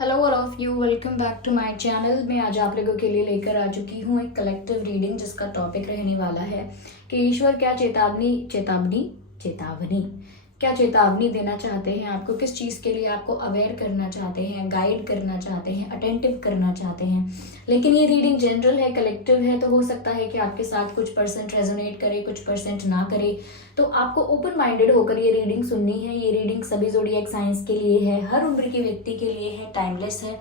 Hello all of you, welcome back to my channel. मैं आज आप लोगों के लिए लेकर आ चुकी हूँ एक कलेक्टिव रीडिंग जिसका टॉपिक रहने वाला है कि ईश्वर क्या चेतावनी चेतावनी चेतावनी क्या चेतावनी देना चाहते हैं आपको, किस चीज़ के लिए आपको अवेयर करना चाहते हैं, गाइड करना चाहते हैं, अटेंटिव करना चाहते हैं। लेकिन ये रीडिंग जनरल है, कलेक्टिव है, तो हो सकता है कि आपके साथ कुछ परसेंट रेजोनेट करे, कुछ परसेंट ना करे। तो आपको ओपन माइंडेड होकर ये रीडिंग सुननी है। ये रीडिंग सभी ज़ोडिएक साइंस के लिए है, हर उम्र के व्यक्ति के लिए है, टाइमलेस है।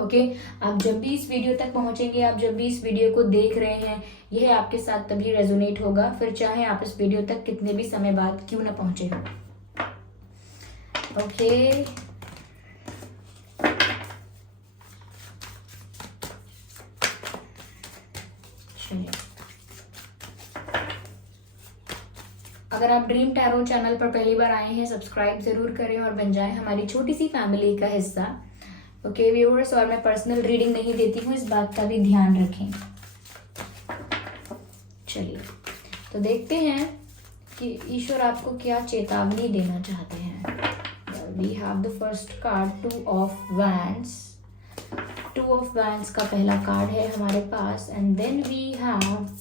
ओके आप जब भी इस वीडियो तक पहुंचेंगे, आप जब भी इस वीडियो को देख रहे हैं, यह आपके साथ तभी रेजोनेट होगा, फिर चाहे आप इस वीडियो तक कितने भी समय बाद क्यों ना पहुंचे। ओके चलिए, अगर आप ड्रीम टैरो चैनल पर पहली बार आए हैं, सब्सक्राइब जरूर करें और बन जाएं हमारी छोटी सी फैमिली का हिस्सा। ओके व्यूअर्स, और मैं पर्सनल रीडिंग नहीं देती हूँ, इस बात का भी ध्यान रखें। चलिए तो देखते हैं कि ईश्वर आपको क्या चेतावनी देना चाहते हैं। We have the first card, two of wands. Two of wands का पहला कार्ड है हमारे पास, and then we have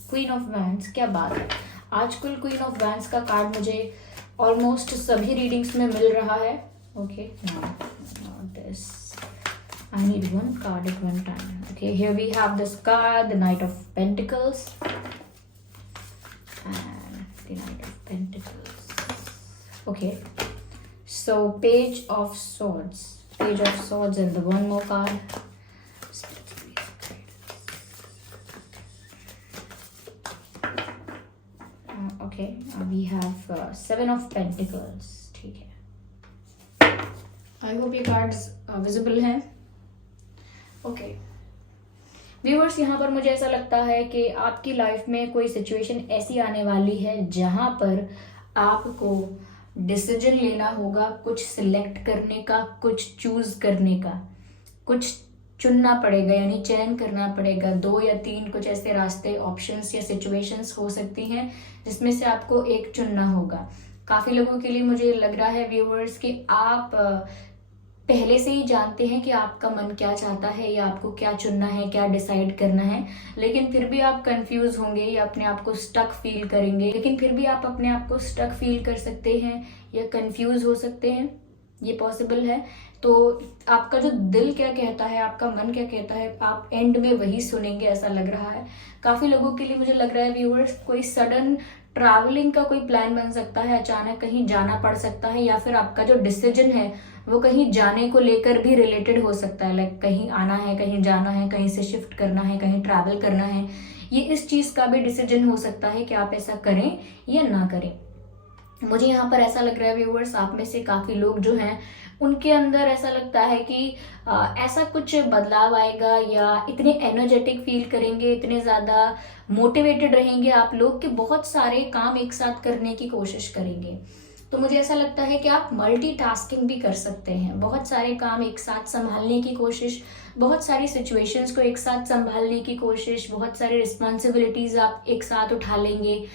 queen of wands. क्या बात है, आजकल क्वीन ऑफ वैंड्स का कार्ड मुझे ऑलमोस्ट सभी रीडिंग्स में मिल रहा है। Okay not this, I need one card at one time. Okay, here we have this card, the Knight of Pentacles. And the Knight of Pentacles. Okay, so Page of Swords. Page of Swords and the one more card. Okay, we have Seven of Pentacles. ठीक है, I hope ये cards visible हैं। Okay viewers, यहाँ पर मुझे ऐसा लगता है कि आपकी लाइफ में कोई सिचुएशन ऐसी आने वाली है जहाँ पर आपको डिसीजन लेना होगा, कुछ सिलेक्ट करने का, कुछ चूज करने का, कुछ चुनना पड़ेगा, यानी चयन करना पड़ेगा। 2 या 3 कुछ ऐसे रास्ते, ऑप्शंस या सिचुएशंस हो सकती हैं जिसमें से आपको एक चुनना होगा। काफ़ी लोगों के लिए मुझे लग रहा है व्यूअर्स कि आप पहले से ही जानते हैं कि आपका मन क्या चाहता है या आपको क्या चुनना है, क्या डिसाइड करना है, लेकिन फिर भी आप कंफ्यूज होंगे या अपने आप को स्टक फील करेंगे। लेकिन फिर भी आप अपने आप को स्टक फील कर सकते हैं या कंफ्यूज हो सकते हैं, ये पॉसिबल है। तो आपका जो दिल क्या कहता है, आपका मन क्या कहता है, आप एंड में वही सुनेंगे, ऐसा लग रहा है। काफ़ी लोगों के लिए मुझे लग रहा है व्यूअर्स, कोई सडन ट्रैवलिंग का कोई प्लान बन सकता है, अचानक कहीं जाना पड़ सकता है, या फिर आपका जो डिसीजन है वो कहीं जाने को लेकर भी रिलेटेड हो सकता है। लाइक कहीं आना है, कहीं जाना है, कहीं से शिफ्ट करना है, कहीं ट्रैवल करना है। ये इस चीज़ का भी डिसीजन हो सकता है कि आप ऐसा करें या ना करें। मुझे यहाँ पर ऐसा लग रहा है व्यूअर्स, आप में से काफ़ी लोग जो हैं उनके अंदर ऐसा लगता है कि ऐसा कुछ बदलाव आएगा, या इतने एनर्जेटिक फील करेंगे, इतने ज़्यादा मोटिवेटेड रहेंगे आप लोग कि बहुत सारे काम एक साथ करने की कोशिश करेंगे। तो मुझे ऐसा लगता है कि आप मल्टीटास्किंग भी कर सकते हैं, बहुत सारे काम एक साथ संभालने की कोशिश, बहुत सारी सिचुएशंस को एक साथ संभालने की कोशिश, बहुत सारी रिस्पॉन्सिबिलिटीज़ आप एक साथ उठा लेंगे।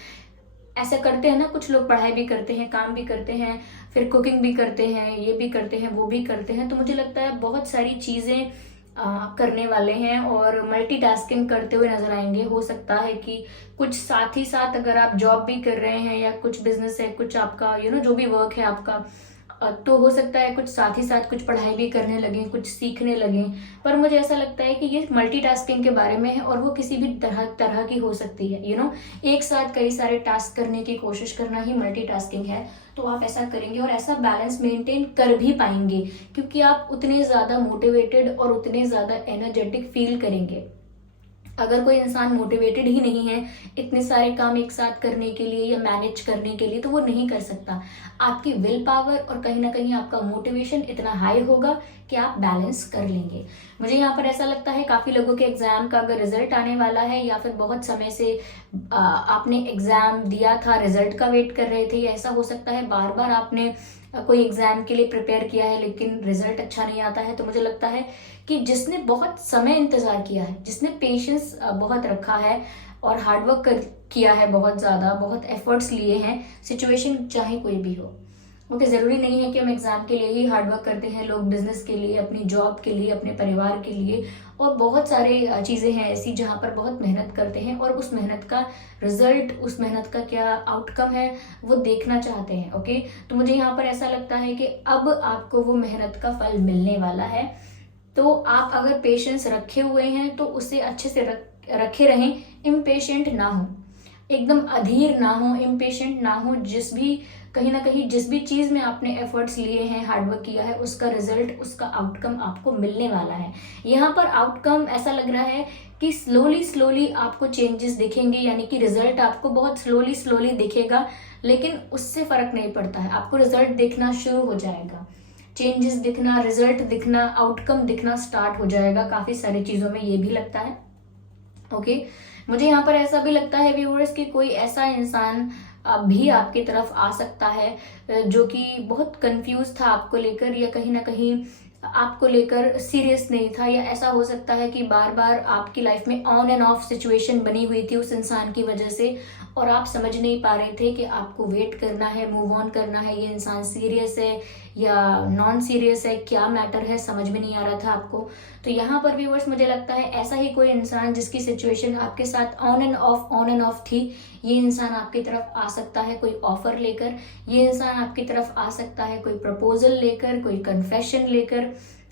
ऐसा करते हैं ना, कुछ लोग पढ़ाई भी करते हैं, काम भी करते हैं, फिर कुकिंग भी करते हैं, ये भी करते हैं, वो भी करते हैं। तो मुझे लगता है बहुत सारी चीज़ें करने वाले हैं और मल्टीटास्किंग करते हुए नजर आएंगे। हो सकता है कि कुछ साथ ही साथ, अगर आप जॉब भी कर रहे हैं या कुछ बिजनेस है, कुछ आपका जो भी वर्क है आपका, तो हो सकता है कुछ साथ ही साथ कुछ पढ़ाई भी करने लगें, कुछ सीखने लगें। पर मुझे ऐसा लगता है कि ये मल्टीटास्किंग के बारे में है और वो किसी भी तरह की हो सकती है। एक साथ कई सारे टास्क करने की कोशिश करना ही मल्टीटास्किंग है। तो आप ऐसा करेंगे और ऐसा बैलेंस मेंटेन कर भी पाएंगे, क्योंकि आप उतने ज़्यादा मोटिवेटेड और उतने ज़्यादा एनर्जेटिक फील करेंगे। अगर कोई इंसान मोटिवेटेड ही नहीं है इतने सारे काम एक साथ करने के लिए या मैनेज करने के लिए, तो वो नहीं कर सकता। आपकी विल पावर और कहीं ना कहीं आपका मोटिवेशन इतना हाई होगा कि आप बैलेंस कर लेंगे। मुझे यहाँ पर ऐसा लगता है काफ़ी लोगों के एग्जाम का अगर रिजल्ट आने वाला है, या फिर बहुत समय से आपने एग्जाम दिया था, रिजल्ट का वेट कर रहे थे, या ऐसा हो सकता है बार बार आपने कोई एग्जाम के लिए प्रिपेयर किया है लेकिन रिजल्ट अच्छा नहीं आता है। तो मुझे लगता है कि जिसने बहुत समय इंतजार किया है, जिसने पेशेंस बहुत रखा है और हार्डवर्क किया है, बहुत ज़्यादा बहुत एफर्ट्स लिए हैं, सिचुएशन चाहे कोई भी हो, ओके, जरूरी नहीं है कि हम एग्जाम के लिए ही हार्डवर्क करते हैं, लोग बिजनेस के लिए, अपनी जॉब के लिए, अपने परिवार के लिए और बहुत सारे चीजें हैं ऐसी जहां पर बहुत मेहनत करते हैं और उस मेहनत का रिजल्ट, उस मेहनत का क्या आउटकम है वो देखना चाहते हैं। ओके, तो मुझे यहाँ पर ऐसा लगता है कि अब आपको वो मेहनत का फल मिलने वाला है। तो आप अगर पेशेंस रखे हुए हैं तो उसे अच्छे से रखे रहें, इम्पेशेंट ना हो, एकदम अधीर ना हो, इम्पेशेंट ना हो। कहीं ना कहीं जिस भी चीज में आपने एफर्ट्स लिए हैं, हार्डवर्क किया है, उसका रिजल्ट, उसका आउटकम आपको मिलने वाला है। यहाँ पर आउटकम ऐसा लग रहा है कि स्लोली स्लोली आपको चेंजेस दिखेंगे, यानी कि रिजल्ट आपको बहुत स्लोली स्लोली दिखेगा, लेकिन उससे फर्क नहीं पड़ता है, आपको रिजल्ट दिखना शुरू हो जाएगा, चेंजेस दिखना, रिजल्ट दिखना, आउटकम दिखना स्टार्ट हो जाएगा काफी सारी चीजों में, ये भी लगता है। ओके, मुझे यहाँ पर ऐसा भी लगता है व्यूअर्स कि कोई ऐसा इंसान भी आपकी तरफ आ सकता है जो कि बहुत कंफ्यूज था आपको लेकर, या कहीं ना कहीं आपको लेकर सीरियस नहीं था, या ऐसा हो सकता है कि बार बार आपकी लाइफ में ऑन एंड ऑफ सिचुएशन बनी हुई थी उस इंसान की वजह से और आप समझ नहीं पा रहे थे कि आपको वेट करना है, मूव ऑन करना है, ये इंसान सीरियस है या नॉन सीरियस है, क्या मैटर है, समझ में नहीं आ रहा था आपको। तो यहाँ पर व्यूअर्स मुझे लगता है ऐसा ही कोई इंसान जिसकी सिचुएशन आपके साथ ऑन एंड ऑफ थी, ये इंसान आपकी तरफ आ सकता है कोई ऑफर लेकर, ये इंसान आपकी तरफ आ सकता है कोई प्रपोजल लेकर, कोई कन्फेशन लेकर।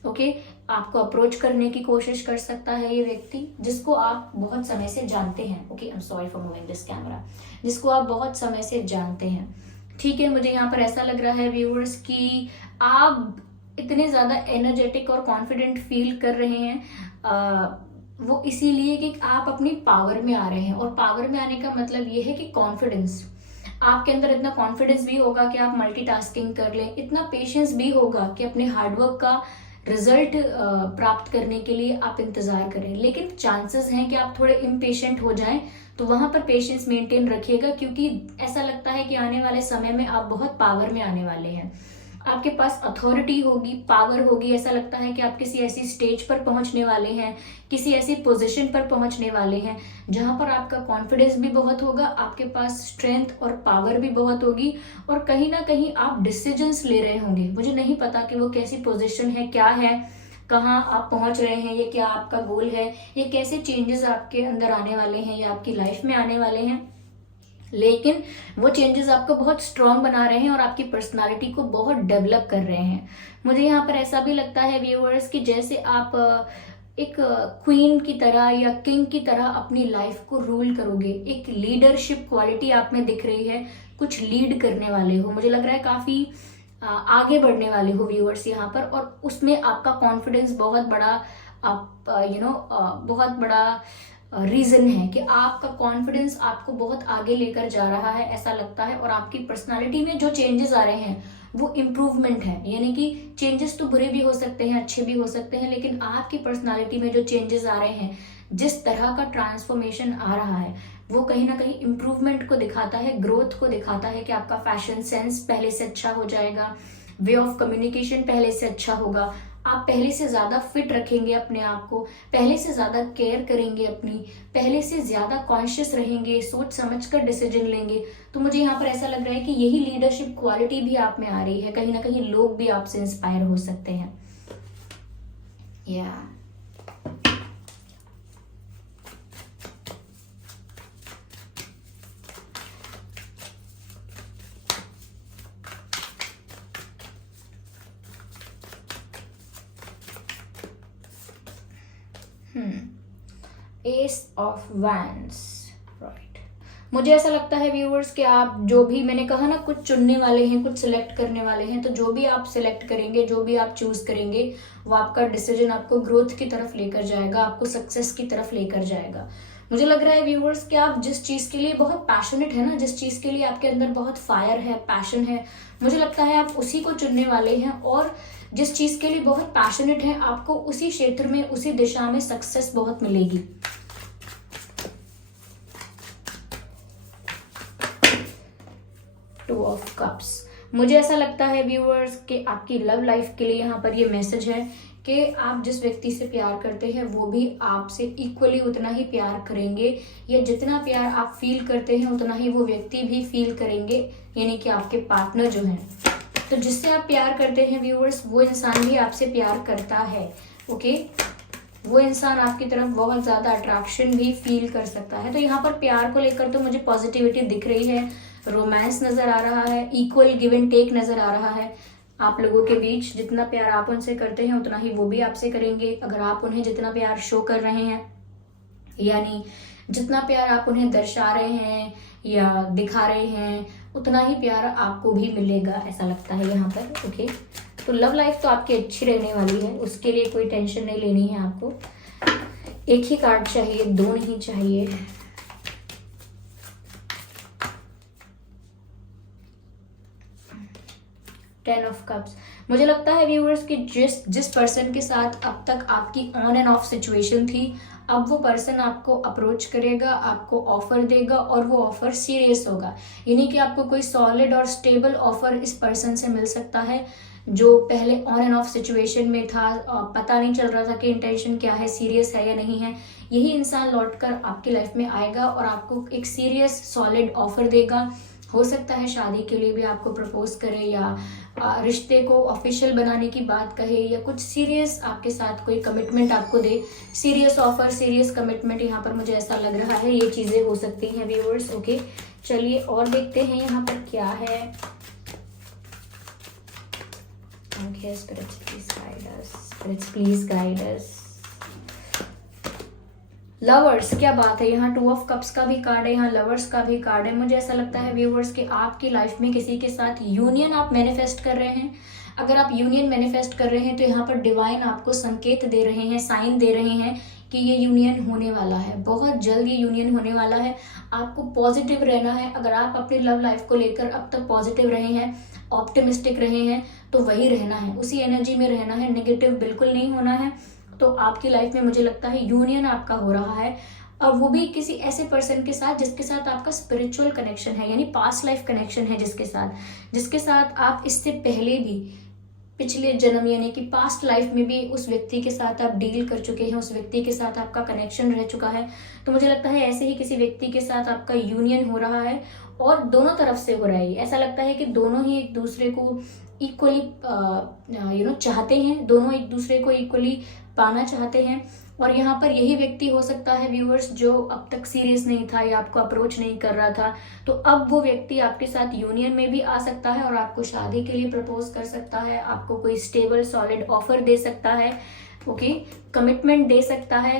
ओके, आपको अप्रोच करने की कोशिश कर सकता है ये व्यक्ति जिसको आप बहुत समय से जानते हैं। Okay, I am sorry for moving this camera, जिसको आप बहुत समय से जानते हैं। ठीक है, मुझे यहाँ पर ऐसा लग रहा है व्यूअर्स कि आप इतने ज्यादा एनर्जेटिक और कॉन्फिडेंट फील कर रहे हैं वो इसीलिए कि आप अपनी पावर में आ रहे हैं, और पावर में आने का मतलब ये है कि कॉन्फिडेंस, आपके अंदर इतना कॉन्फिडेंस भी होगा कि आप मल्टीटास्किंग कर लें, इतना पेशेंस भी होगा कि अपने हार्डवर्क का रिजल्ट प्राप्त करने के लिए आप इंतजार करें। लेकिन चांसेस हैं कि आप थोड़े इम्पेशेंट हो जाएं, तो वहां पर पेशेंस मेंटेन रखिएगा, क्योंकि ऐसा लगता है कि आने वाले समय में आप बहुत पावर में आने वाले हैं, आपके पास अथॉरिटी होगी, पावर होगी। ऐसा लगता है कि आप किसी ऐसी स्टेज पर पहुंचने वाले हैं, किसी ऐसी पोजीशन पर पहुंचने वाले हैं जहां पर आपका कॉन्फिडेंस भी बहुत होगा, आपके पास स्ट्रेंथ और पावर भी बहुत होगी, और कहीं ना कहीं आप डिसीजंस ले रहे होंगे। मुझे नहीं पता कि वो कैसी पोजीशन है, क्या है, कहाँ आप पहुंच रहे हैं, ये क्या आपका गोल है, ये कैसे चेंजेस आपके अंदर आने वाले हैं या आपकी लाइफ में आने वाले हैं, लेकिन वो चेंजेस आपको बहुत स्ट्रांग बना रहे हैं और आपकी पर्सनालिटी को बहुत डेवलप कर रहे हैं। मुझे यहाँ पर ऐसा भी लगता है व्यूअर्स कि जैसे आप एक क्वीन की तरह या किंग की तरह अपनी लाइफ को रूल करोगे, एक लीडरशिप क्वालिटी आप में दिख रही है, कुछ लीड करने वाले हो, मुझे लग रहा है काफी आगे बढ़ने वाले हो व्यूअर्स यहाँ पर, और उसमें आपका कॉन्फिडेंस बहुत बड़ा, आप बहुत बड़ा रीजन है कि आपका कॉन्फिडेंस आपको बहुत आगे लेकर जा रहा है ऐसा लगता है। और आपकी पर्सनालिटी में जो चेंजेस आ रहे हैं वो इम्प्रूवमेंट है, यानी कि चेंजेस तो बुरे भी हो सकते हैं, अच्छे भी हो सकते हैं, लेकिन आपकी पर्सनालिटी में जो चेंजेस आ रहे हैं, जिस तरह का ट्रांसफॉर्मेशन आ रहा है, वो कहीं ना कहीं इम्प्रूवमेंट को दिखाता है, ग्रोथ को दिखाता है कि आपका फैशन सेंस पहले से अच्छा हो जाएगा, वे ऑफ कम्युनिकेशन पहले से अच्छा होगा, आप पहले से ज्यादा फिट रखेंगे अपने आप को, पहले से ज्यादा केयर करेंगे अपनी, पहले से ज्यादा कॉन्शियस रहेंगे, सोच समझ कर डिसीजन लेंगे। तो मुझे यहाँ पर ऐसा लग रहा है कि यही लीडरशिप क्वालिटी भी आप में आ रही है, कहीं ना कहीं लोग भी आपसे इंस्पायर हो सकते हैं। या एस ऑफ वैंड्स, राइट। मुझे ऐसा लगता है व्यूअर्स कि आप जो भी, मैंने कहा ना, कुछ चुनने वाले हैं, कुछ सिलेक्ट करने वाले हैं, तो जो भी आप सिलेक्ट करेंगे, जो भी आप चूज करेंगे, वो आपका डिसीजन आपको ग्रोथ की तरफ लेकर जाएगा, आपको सक्सेस की तरफ लेकर जाएगा। मुझे लग रहा है व्यूअर्स कि आप जिस चीज के लिए बहुत पैशनेट है ना, जिस चीज के लिए आपके अंदर बहुत फायर है, पैशन है, मुझे लगता है आप उसी को चुनने वाले हैं, और जिस चीज के लिए बहुत पैशनेट है आपको उसी क्षेत्र में, उसी दिशा में सक्सेस बहुत मिलेगी। टू ऑफ कप्स, मुझे ऐसा लगता है व्यूअर्स कि आपकी लव लाइफ के लिए यहाँ पर ये मैसेज है कि आप जिस व्यक्ति से प्यार करते हैं वो भी आपसे इक्वली उतना ही प्यार करेंगे, या जितना प्यार आप फील करते हैं उतना ही वो व्यक्ति भी फील करेंगे, यानी कि आपके पार्टनर जो हैं तो जिससे आप प्यार करते हैं व्यूअर्स, वो इंसान भी आपसे प्यार करता है। ओके, वो इंसान आपकी तरफ बहुत ज़्यादा अट्रैक्शन भी फील कर सकता है। तो यहाँ पर प्यार को लेकर तो मुझे पॉजिटिविटी दिख रही है, रोमांस नज़र आ रहा है, इक्वल गिव एंड टेक नज़र आ रहा है आप लोगों के बीच। जितना प्यार आप उनसे करते हैं उतना ही वो भी आपसे करेंगे। अगर आप उन्हें जितना प्यार शो कर रहे हैं, यानी जितना प्यार आप उन्हें दर्शा रहे हैं या दिखा रहे हैं, उतना ही प्यार आपको भी मिलेगा, ऐसा लगता है यहाँ पर। ओके, तो लव लाइफ तो आपकी अच्छी रहने वाली है, उसके लिए कोई टेंशन नहीं लेनी है आपको। एक ही कार्ड चाहिए, दो नहीं चाहिए। Ten of cups. मुझे लगता है व्यूअर्स कि जिस पर्सन के साथ अब तक आपकी ऑन एंड ऑफ सिचुएशन थी, अब वो पर्सन आपको अप्रोच करेगा, आपको ऑफर देगा और वो ऑफर सीरियस होगा। यानी कि आपको कोई सॉलिड और स्टेबल ऑफर इस पर्सन से मिल सकता है जो पहले ऑन एंड ऑफ सिचुएशन में था, पता नहीं चल रहा था कि इंटेंशन क्या है, सीरियस है या नहीं है। यही इंसान लौटकर आपकी लाइफ में आएगा और आपको एक सीरियस सॉलिड ऑफर देगा। हो सकता है शादी के लिए भी आपको प्रपोज करे या रिश्ते को ऑफिशियल बनाने की बात कहे या कुछ सीरियस आपके साथ कोई कमिटमेंट आपको दे। सीरियस ऑफर, सीरियस कमिटमेंट, यहाँ पर मुझे ऐसा लग रहा है ये चीज़ें हो सकती हैं व्यूअर्स। ओके, चलिए और देखते हैं यहाँ पर क्या है। Okay, spirits please guide us, spirits please guide us. Lovers, क्या बात है, यहाँ 2 ऑफ कप्स का भी कार्ड है, यहाँ लवर्स का भी कार्ड है। मुझे ऐसा लगता है व्यूअर्स कि आपकी लाइफ में किसी के साथ यूनियन आप मैनिफेस्ट कर रहे हैं। अगर आप यूनियन मैनिफेस्ट कर रहे हैं तो यहाँ पर डिवाइन आपको संकेत दे रहे हैं, साइन दे रहे हैं कि ये यूनियन होने वाला है, बहुत जल्द ये यूनियन होने वाला है। आपको पॉजिटिव रहना है। अगर आप अपनी लव लाइफ को लेकर अब तक पॉजिटिव रहे हैं, ऑप्टिमिस्टिक रहे हैं, तो वही रहना है, उसी एनर्जी में रहना है, नेगेटिव बिल्कुल नहीं होना है। तो आपकी लाइफ में मुझे लगता है यूनियन आपका हो रहा है, और वो भी किसी ऐसे पर्सन के साथ जिसके साथ आपका स्पिरिचुअल कनेक्शन है, यानी पास्ट लाइफ कनेक्शन है, जिसके साथ आप इससे पहले भी पिछले जन्म यानी कि पास्ट लाइफ में भी उस व्यक्ति के साथ आप डील कर चुके हैं, उस व्यक्ति के साथ आपका कनेक्शन रह चुका है। तो मुझे लगता है ऐसे ही किसी व्यक्ति के साथ आपका यूनियन हो रहा है और दोनों तरफ से हो रहा है। ऐसा लगता है कि दोनों ही एक दूसरे को इक्वली चाहते हैं, दोनों एक दूसरे को इक्वली पाना चाहते हैं। और यहाँ पर यही व्यक्ति हो सकता है व्यूअर्स जो अब तक सीरियस नहीं था या आपको अप्रोच नहीं कर रहा था, तो अब वो व्यक्ति आपके साथ यूनियन में भी आ सकता है और आपको शादी के लिए प्रपोज कर सकता है, आपको कोई स्टेबल सॉलिड ऑफर दे सकता है, ओके, कमिटमेंट दे सकता है।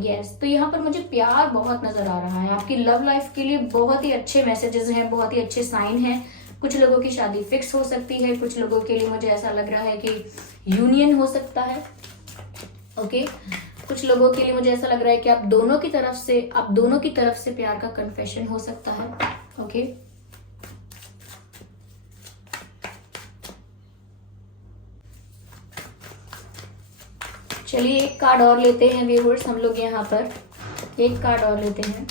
यस, तो यहाँ पर मुझे प्यार बहुत नजर आ रहा है। आपकी लव लाइफ के लिए बहुत ही अच्छे मैसेजेस हैं, बहुत ही अच्छे साइन हैं। कुछ लोगों की शादी फिक्स हो सकती है, कुछ लोगों के लिए मुझे ऐसा लग रहा है कि यूनियन हो सकता है। ओके, कुछ लोगों के लिए मुझे ऐसा लग रहा है कि आप दोनों की तरफ से प्यार का कन्फेशन हो सकता है। ओके, चलिए एक कार्ड और लेते हैं व्यूअर्स, हम लोग यहाँ पर एक कार्ड और लेते हैं।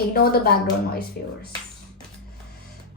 Ignore the background noise viewers.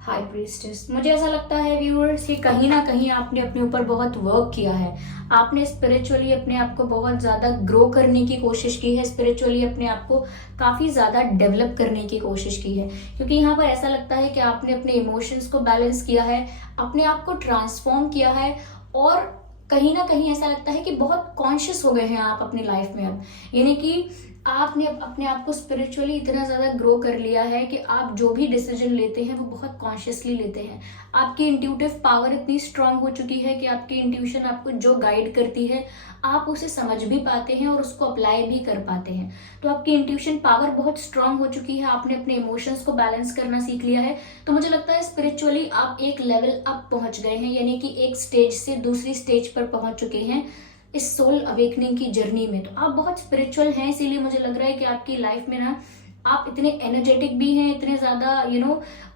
High priestess, मुझे ऐसा लगता है व्यूअर्स कि कहीं ना कहीं आपने अपने ऊपर बहुत वर्क किया है, आपने स्पिरिचुअली अपने आप को बहुत ज़्यादा ग्रो करने की कोशिश की है, स्पिरिचुअली अपने आप को काफ़ी ज़्यादा डेवलप करने की कोशिश की है। क्योंकि यहाँ पर ऐसा लगता है कि आपने अपने इमोशंस को बैलेंस किया है, अपने आप को ट्रांसफॉर्म किया है, और कहीं ना कहीं ऐसा लगता है कि बहुत कॉन्शियस हो गए हैं आप अपनी लाइफ में अब। यानी कि आपने अपने आप को स्पिरिचुअली इतना ज़्यादा ग्रो कर लिया है कि आप जो भी डिसीजन लेते हैं वो बहुत कॉन्शियसली लेते हैं। आपकी इंट्यूटिव पावर इतनी स्ट्रांग हो चुकी है कि आपकी इंट्यूशन आपको जो गाइड करती है आप उसे समझ भी पाते हैं और उसको अप्लाई भी कर पाते हैं। तो आपकी इंट्यूशन पावर बहुत स्ट्रांग हो चुकी है, आपने अपने इमोशंस को बैलेंस करना सीख लिया है। तो मुझे लगता है स्पिरिचुअली आप एक लेवल अप पहुंच गए हैं, यानी कि एक स्टेज से दूसरी स्टेज पर पहुंच चुके हैं इस सोल अवेकनिंग की जर्नी में। तो आप बहुत स्पिरिचुअल हैं, इसीलिए मुझे लग रहा है कि आपकी लाइफ में ना आप इतने एनर्जेटिक भी हैं, इतने ज़्यादा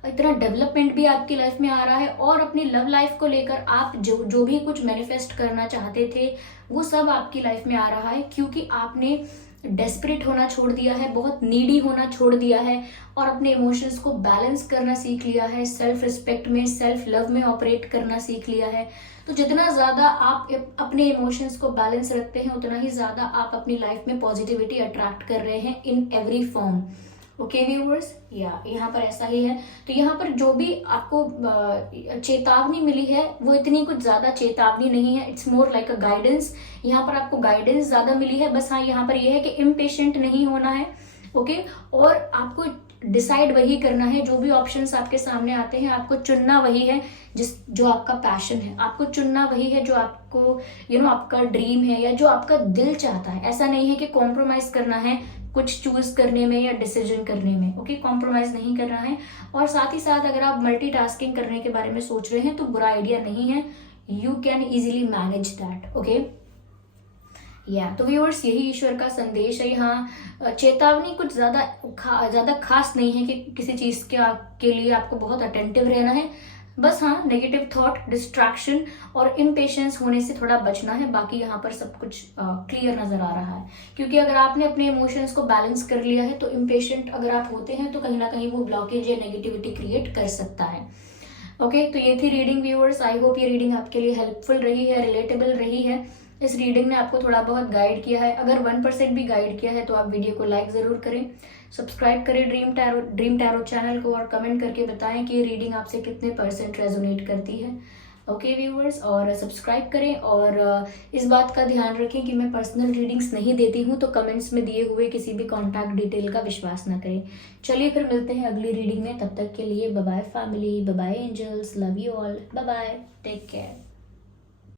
इतना डेवलपमेंट भी आपकी लाइफ में आ रहा है। और अपनी लव लाइफ को लेकर आप जो भी कुछ मैनिफेस्ट करना चाहते थे वो सब आपकी लाइफ में आ रहा है, क्योंकि आपने डेस्परेट होना छोड़ दिया है, बहुत नीडी होना छोड़ दिया है और अपने इमोशंस को बैलेंस करना सीख लिया है, सेल्फ रिस्पेक्ट में, सेल्फ लव में ऑपरेट करना सीख लिया है। तो जितना ज़्यादा आप अपने इमोशंस को बैलेंस रखते हैं उतना ही ज़्यादा आप अपनी लाइफ में पॉजिटिविटी अट्रैक्ट कर रहे हैं in every form. Okay viewers, या यहाँ पर ऐसा ही है। तो यहाँ पर जो भी आपको चेतावनी मिली है वो इतनी कुछ ज्यादा चेतावनी नहीं है, it's more like a guidance. यहाँ पर आपको गाइडेंस ज्यादा मिली है, बस हाँ यहाँ पर यह है कि इम्पेशेंट नहीं होना है, ओके। और आपको डिसाइड वही करना है, जो भी ऑप्शंस आपके सामने आते हैं आपको चुनना वही है जो आपका पैशन है, आपको चुनना वही है जो आपको आपका ड्रीम है या जो आपका दिल चाहता है। ऐसा नहीं है कि कॉम्प्रोमाइज करना है कुछ चूज करने में या डिसीजन करने में, ओके। कॉम्प्रोमाइज नहीं करना है। और साथ ही साथ अगर आप मल्टीटास्किंग करने के बारे में सोच रहे हैं तो बुरा आइडिया नहीं है, you can easily manage that, okay. या तो व्यूअर्स, यही ईश्वर का संदेश है। यहाँ चेतावनी कुछ ज्यादा खास नहीं है कि किसी चीज के लिए आपको बहुत अटेंटिव रहना है। बस हाँ, नेगेटिव थॉट, डिस्ट्रैक्शन और इम्पेशेंस होने से थोड़ा बचना है। बाकी यहाँ पर सब कुछ क्लियर नजर आ रहा है, क्योंकि अगर आपने अपने इमोशंस को बैलेंस कर लिया है तो इम्पेशेंट अगर आप होते हैं तो कहीं ना कहीं वो ब्लॉकेज या नेगेटिविटी क्रिएट कर सकता है, ओके। तो ये थी रीडिंग व्यूअर्स। आई होप ये रीडिंग आपके लिए हेल्पफुल रही है, रिलेटेबल रही है। इस रीडिंग ने आपको थोड़ा बहुत गाइड किया है। अगर 1% भी गाइड किया है तो आप वीडियो को लाइक जरूर करें, सब्सक्राइब करें ड्रीम टैरो चैनल को और कमेंट करके बताएं कि ये रीडिंग आपसे कितने % रेजोनेट करती है, ओके व्यूअर्स। और सब्सक्राइब करें और इस बात का ध्यान रखें कि मैं पर्सनल रीडिंग्स नहीं देती हूँ, तो कमेंट्स में दिए हुए किसी भी कॉन्टैक्ट डिटेल का विश्वास न करें। चलिए फिर मिलते हैं अगली रीडिंग में, तब तक के लिए bye bye family, bye bye angels, love you all, bye bye, take care.